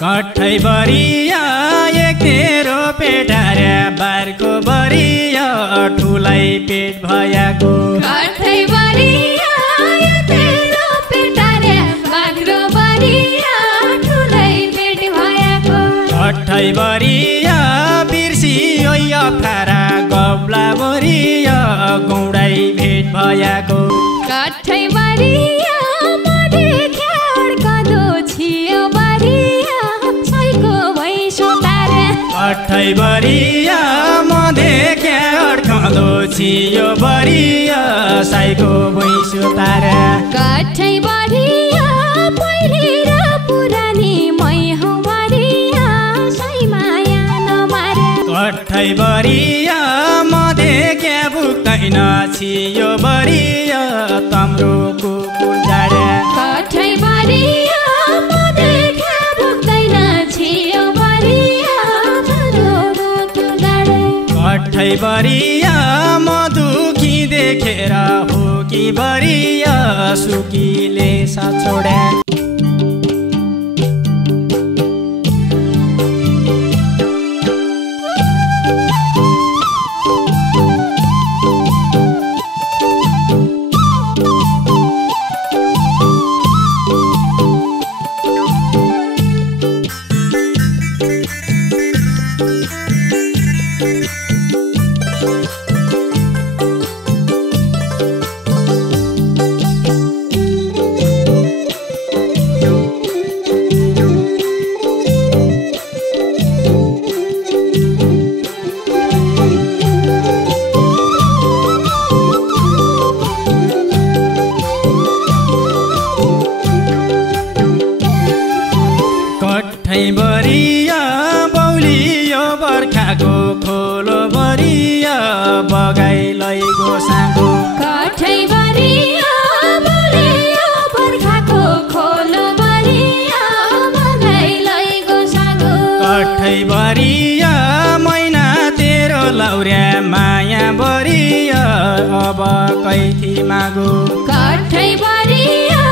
कठै बरिया एक तेरो पेटारे बारको बरिया ठुलै पेट भयाको कठै बरिया एक तेरो पेटारे बाग्रो बरिया ठुलै पेट भयाको कठै बरिया बिर्सियो फारा गब्ला बरिया गौडै भेट भयाको कठै बरिया कठै बरिया म देखे अड्कँदो छियो बरिया साइको भैँसो तारा कठै बरिया पहिले र पुरानी मै हौ बरिया सै माया नमारे कठै बरिया म देखे भुक्दैन छियो बरिया तम्रो कुकुर जाडे कठै बरिया म देखे भुक्दैन छियो कठै बरिया म दुखी देखेर हो कि बरिया सुकीले साथ छोडे कठै बरिया बौलियो बर्खाको खोलो बरिया बगाई लैगो साँगो कठै बरिया बौलियो बर्खाको खोलो बरिया बगाई लैगो साँगो कठै बरिया मैना तेरो लौर्या माया बरिया अब कैथी मागो कठै बरिया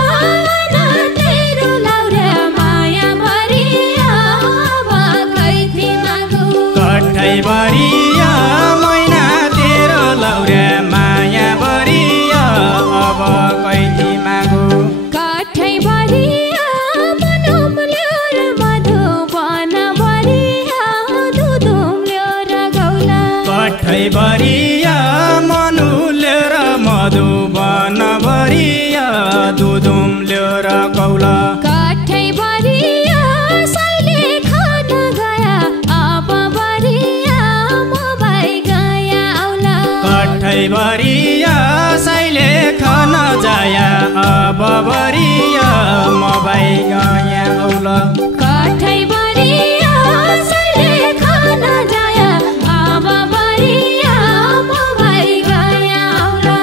कठै बरिया मैना तेरो लौर्या माया बरिया अब कैथी मागो कठै बरिया मनुम्ल्यो र मधुवन बरिया दुधुम्ल्यो र गौला कठै बरिया मनुल्यो र मधुवन बरिया दुधुम्ल्यो र गौला कठै बरिया सैले खान गया अब बरिया मोबाइ गया औला कठै बरिया सैले खान जाया अब बरिया मोबाइ गया औला कठै बरिया सैले खान जाया अब बरिया मोबाइ गया औला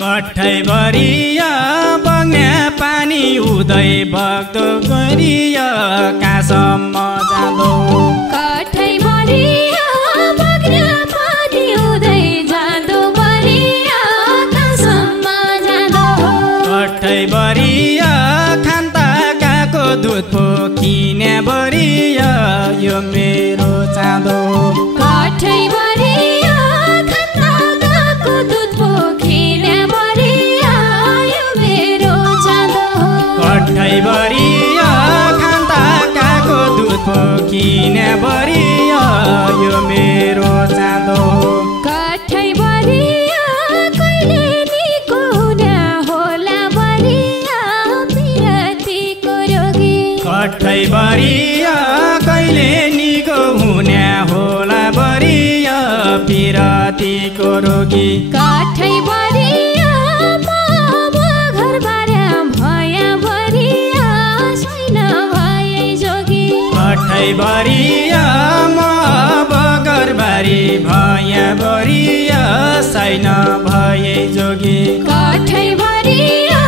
कठै बरिया बग्ने पानी उदै बग्दो गरिया कहाँसम्म जाँदो कठै बरिया बग्ने पानी उदै जाँदो बरिया कहाँसम्म जाँदो कठै बरिया खान्ता काको दुध पोखिने बरिया यो मेरो चाँदो कठै बरिया खान्ता काको दुध पोखिने बरिया यो मेरो चाँदो कठै बरिया खान्ता काको दुध पोखिने बरिया यो मेरो चाँदो कठै बरिया कहिले निको हुने होला बरिया पिरतीको रोगी कठै बरिया कहिले निको हुने होला बरिया पिरतीको रोगी कठै बरिया घर बारे भया बरिया छैन भए जोगी कठै बरिया म बगरबारी भया बरिया छैन भए जोगी कठै बरिया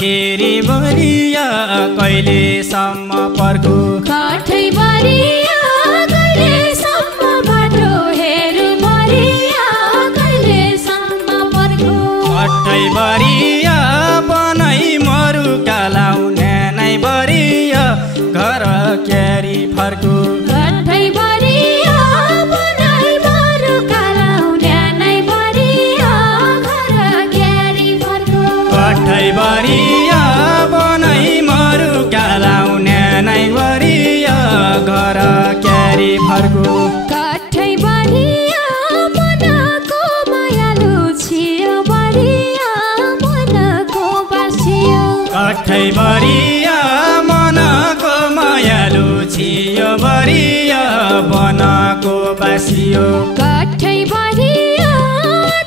हेरी बरिया कहिलेसम्म पर्खु काठै बरिया कहिलेसम्म बाटो हेरु बरिया कहिलेसम्म पर्खु कठै बरिया बनाई मरु कालाउने नै बरिया घर क्यारी फर्कु काठै बरिया बनाई मरु कालाउने नै बरिया घर क्यारी फर्कु कठै बरिया बनाई मरु कालाउने नै बरिया घर क्यारी फर्कु काठै बरिया मनको मायालु छियो बरिया मनको बासियो कठै बरिया मनको मायालु छियो बरिया बनको बासियो काठै बरिया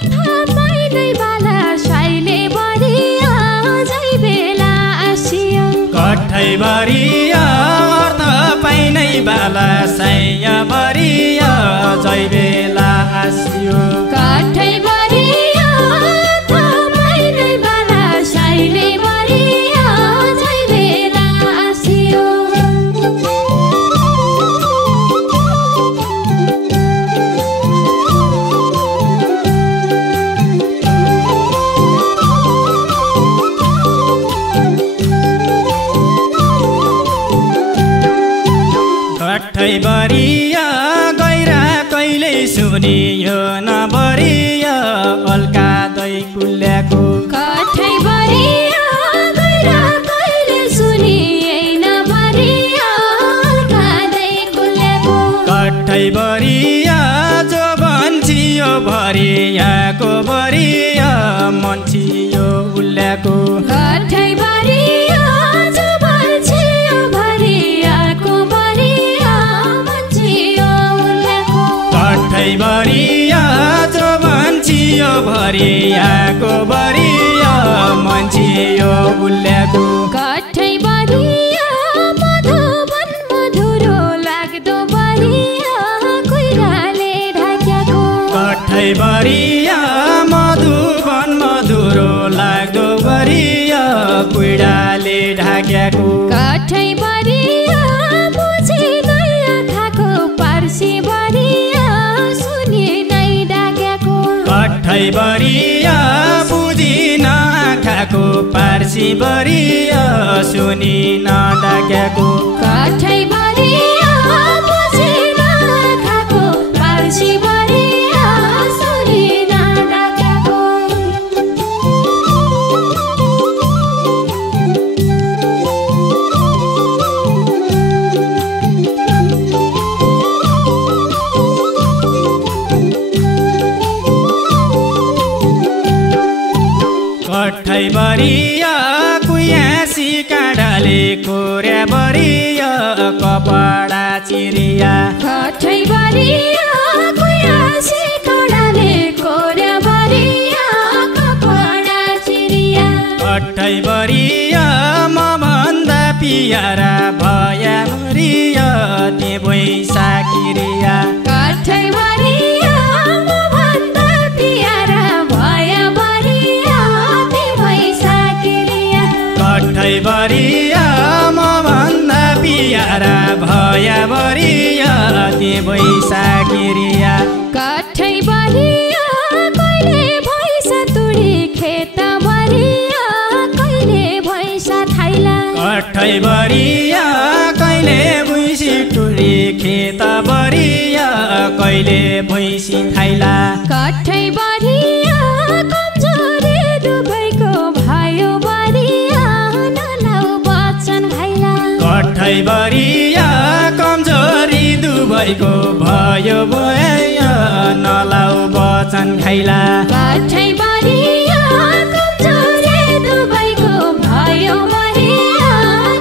थामै नै बाला साइले बरिया जै बेला आसियो कठै बरिया अर्थ पाइनै बाला साया बरिया जै बेला आसियो काठै बरिया थामै नै बाला साइले बरिया जै बेला आसियो कठै बरिया गैरा कहिल्यै सुनियो नबरिया अल्का दै कुल्याको काठै बरिया गैरा कहिले सुनिएन बरिया कादै कुल्याको कठै बरिया जो भन्छियो भरियाको बरिया मन्छियो उल्ल्याको काठै बरिया जो भन्छियो भरियाको बरिया मन्छियो उल्ल्याको कठै बरिया जो भन्छियो भरियाको बरिया मन्छियो उल्ल्याको काठै बरिया मधुवन मधुरो लाग्दो बरिया कुइराले ढाक्याको कठै बरिया मधुवन मधुरो लाग्दो बरिया कुइडाले ढाक्याको काठै बरिया बुझी नै आँखाको पार्सी बरिया सुनि नै डाक्याको कठै बरिया बुझी नआँखाको पार्सी बरिया सुनि नडाक्याको काठै बरिया बुझी नै आँखाको पार्सी बरिया सुनि नै डाक्याको कठै बरिया कुयासी काँडाले कोर्या बरिया कपडा चिरिया काठै बरिया कुयासी काँडाले कोर्या बरिया कपडा चिरिया कठै बरिया मभन्दा पियारा भया बरिया ते बैसाखिरिया काठै बरिया मभन्दा पियारा भया बरिया ते बैसाखिरिया कठै बरिया मभन्दा पियारा भया बरिया ते बैसाखिरिया काठै बरिया कहिले भैँसा तुडी खेत बरिया कहिले भैँसा थाइला कठै बरिया कहिले भुइँसी टुरी खेत बरिया कहिले भुइँसी थाइला काठै बरिया कमजोरी दुबैको भयो बरिया नलाउ बच्चन खाइला कठै बरिया कमजोरी दुबैको भयो भया नलाउ बचन खाइला काठै बरिया कमजोरी दुबैको भयो बरिया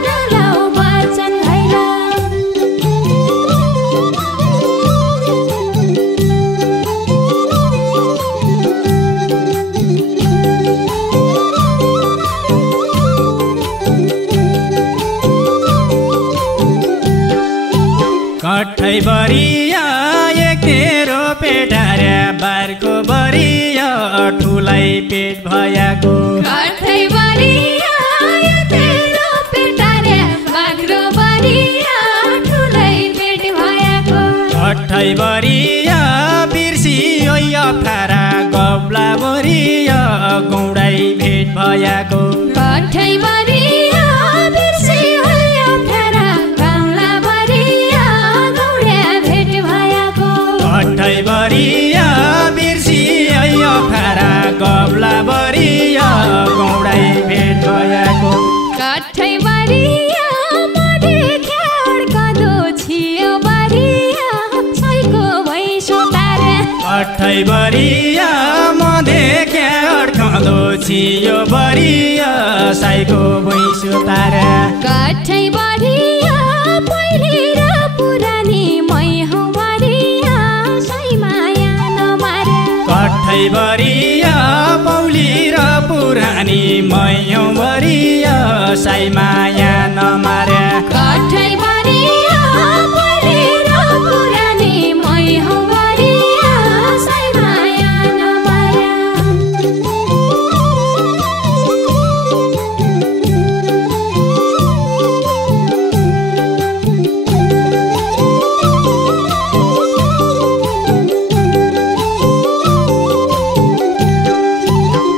नलाउ बच्चन खाइला कठै बरिया एक तेरो पेटार्या बारको बरिया ठुलै पेट भयाको काठै बरिया कठै बरिया बिर्सियो अप्ठ्यारा गब्ला बरिया गौडाइ भेट भयाको कठै बरिया बिर्सियो अप्ठ्यारा गब्ला बरिया गौडा भेट भयाको कठै बरिया बिर्सियो अप्ठ्यारा गब्ला बरिया गौडाइ भेट भयाको कठै बरिया मदेखि अड्कँदो छियो बरिया छैको भैँसो तारे कठै बरिया मदेखि अड्कँदो छियो बरिया साइको भैँसो तारे कठै बरिया पहिले र पुरानी मै हौ बरिया सै माया नमारे कठै बरिया पौली र पुरानी मैयौँ बरिया साई माया नमारे कठै बरिया पहिले र पुरानी मै हौ बरिया सै माया नमारे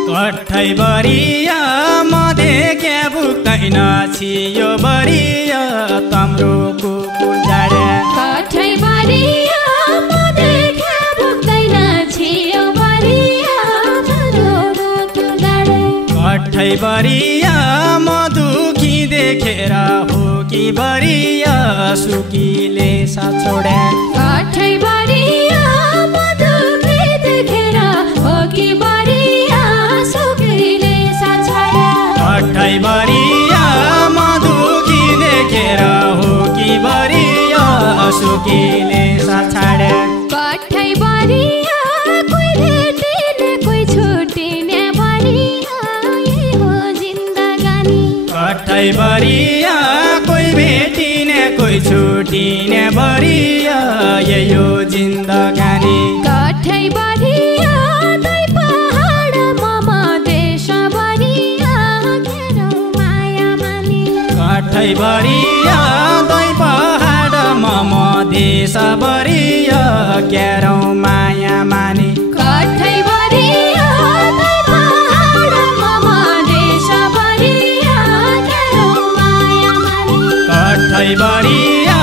कठै बरिया मदेखि भुक्दैन छियो बरिया तम्रो कुकुर जाडे कठै बरिया मदेखि भुक्दैन छियो बरिया तम्रो कुकुर जाडे कठै बरिया म दुखी देखेर हो कि बरिया सुकीले साथ छोडे कठै बरिया म दुखी देखेर हो कि बरिया सुकीले साथ छोडे कठै बरिया म दुखी देखेर हो कि बरिया सुकीले साथ छाडे कठै बरिया कोही भेटिने कोही छुटिने बरिया यही हो जिन्दगानी कठै बरिया कोही भेटिने कोही छुटिने बरिया यही हो जिन्दगानी कठै बरिया दै पहाड मम देश बरिया घेरौ माया मानी कठै बरिया दै पहाड मम देश बरिया क्यारौ माया मानी कठै बरिया दै पहाड मम देश बरिया घेरौ माया मानी कठै बरिया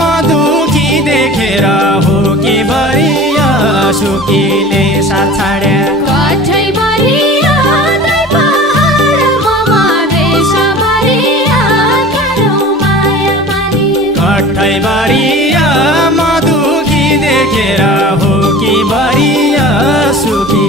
म दुखी देखेर हो कि बरिया सुकीले साथ छाडे कठै बरिया दै पहाड मम देश बरिया घेरौ माया मानी कठै बरिया म दुखी देखेर हो कि बरिया सुकी